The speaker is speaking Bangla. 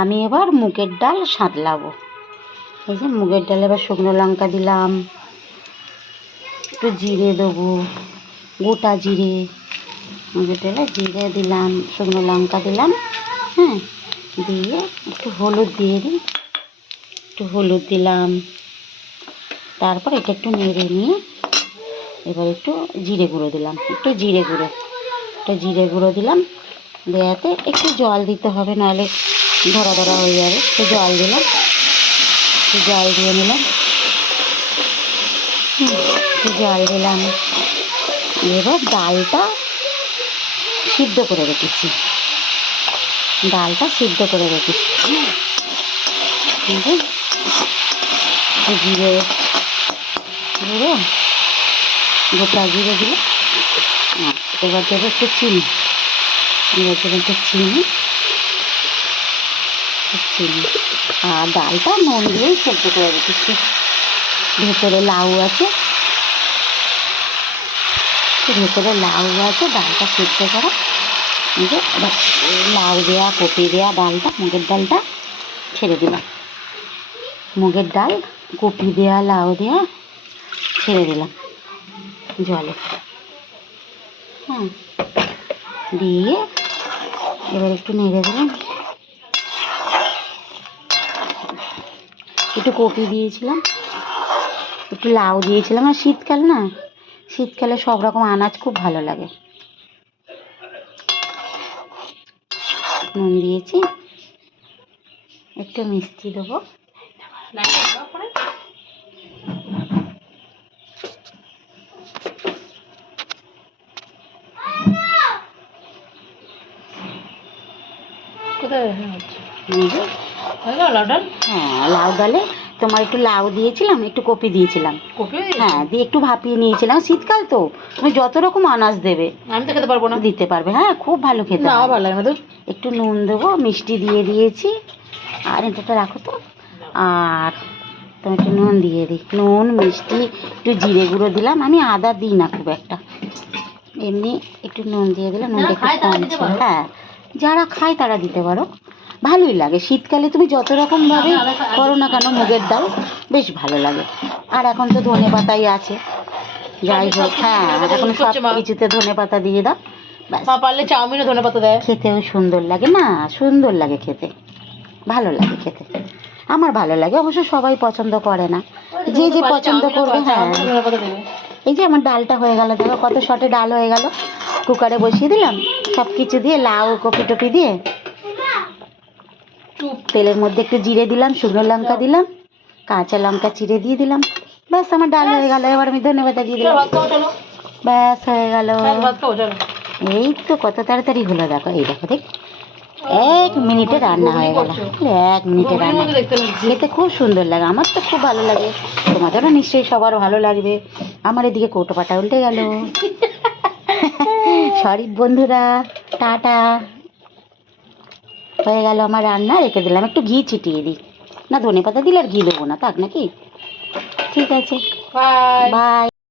আমি এবার মুগের ডাল সাঁতলাবো। এই যে মুগের ডাল, এবার শুকনো লঙ্কা দিলাম, একটু জিরে দেবো, গোটা জিরে, মুগের ডালে জিরে দিলাম, শুকনো লঙ্কা দিলাম, হ্যাঁ, দিয়ে একটু হলুদ দিয়ে দিই, একটু হলুদ দিলাম। তারপর এটা একটু নেড়ে নিয়ে এবার একটু জিরে গুঁড়ো দিলাম, একটু জিরে গুঁড়ো দিলাম। দেওয়াতে একটু জল দিতে হবে, নাহলে ধরা ধরা হয়ে যাবে। একটু জল দিলাম, একটু জল দিয়ে নিলাম, একটু জল দিলাম। এবার ডালটা সিদ্ধ করে রেখেছি, জিরে গুঁড়ো, গোটা জিরে দিলে, এবার দেবো একটু চিনি, আর ডালটা নুন দিয়েই সেদ্ধ করে রেখেছি। ভেতরে লাউ আছে, ডালটা সেদ্ধ করা। এই যে লাউ দেওয়া, কপি দেওয়া ডালটা, মুগের ডালটা ছেড়ে দিলাম, মুগের ডাল, কপি দেওয়া, লাউ দেওয়া ছেড়ে দিলাম জলে, হ্যাঁ, দিয়ে এবার একটু নেড়ে দিলাম। একটু কপি দিয়েছিলাম, একটু লাউ দিয়েছিলাম, আর শীতকাল না, শীতকালে সব রকম আনাজ খুব ভালো লাগে। নুন দিয়েছি, একটু মিষ্টি দেবো, হ্যাঁ, লাউ ডালে তোমার একটু লাউ দিয়েছিলাম, একটু কপি দিয়েছিলাম, হ্যাঁ, দিয়ে একটু ভাপিয়ে নিয়েছিলাম। শীতকাল তো তুমি যত রকম আনাজ দেবে, আমি তো খেতে পারবো না, দিতে পারবে, হ্যাঁ, খুব ভালো খেতে, ভালো লাগে। একটু নুন দেবো, মিষ্টি দিয়ে দিয়েছি, আর এটা রাখো তো, আর তুমি একটু নুন দিয়ে দিই, নুন, মিষ্টি, একটু জিরে গুঁড়ো দিলাম। আমি আদা দিই না খুব একটা, এমনি একটু নুন দিয়ে দিলাম, নুনটা একটু কম ছিল, হ্যাঁ, যারা খায় তারা দিতে পারো, ভালোই লাগে। শীতকালে তুমি যত রকমভাবে করো না কেন মুগের ডাল বেশ ভালো লাগে। আর এখন তো ধনে পাতাই আছে, যাই হোক, হ্যাঁ, এখন সব কিছুতে ধনে পাতা দিয়ে দাও, পারলে চাউমিনে ধনে পাতা দেয়, খেতেও সুন্দর লাগে, না সুন্দর লাগে খেতে, ভালো লাগে খেতে, আমার ভালো লাগে। অবশ্য সবাই পছন্দ করে না, যে যে পছন্দ করবে, হ্যাঁ। এই যে আমার ডালটা হয়ে গেল, দেখো কত শর্টে ডাল হয়ে গেল। কুকারে বসিয়ে দিলাম, সব কিছু দিয়ে, লাউ, কপি টপি দিয়ে, তেলের মধ্যে একটু জিরে দিলাম, শুকনো লঙ্কা দিলাম, কাঁচা লঙ্কা চিড়ে দিয়ে দিলাম, ব্যাস আমার ডাল হয়ে গেল। এবার আমি ধনেপাতা দিয়ে দিলাম, ব্যাস হয়ে গেল। এই তো কত তাড়াতাড়ি হলো, দেখো, এই দেখো, দেখ, 1 মিনিটে রান্না হয়ে গেল, 1 মিনিটে রান্না, খেতে খুব সুন্দর লাগে, আমার তো খুব ভালো লাগে, তোমাদেরও নিশ্চয়ই সবার ভালো লাগবে। আমার এদিকে কৌটো পাটা উল্টে গেল, সরি বন্ধুরা, টাটা। হয়ে গেল আমার রান্না, রেখে দিলাম, একটু ঘি ছিটিয়ে দিই, না ধনেপাতা দিলে আর ঘি দেবো না, থাক নাকি, ঠিক আছে, বাই বাই।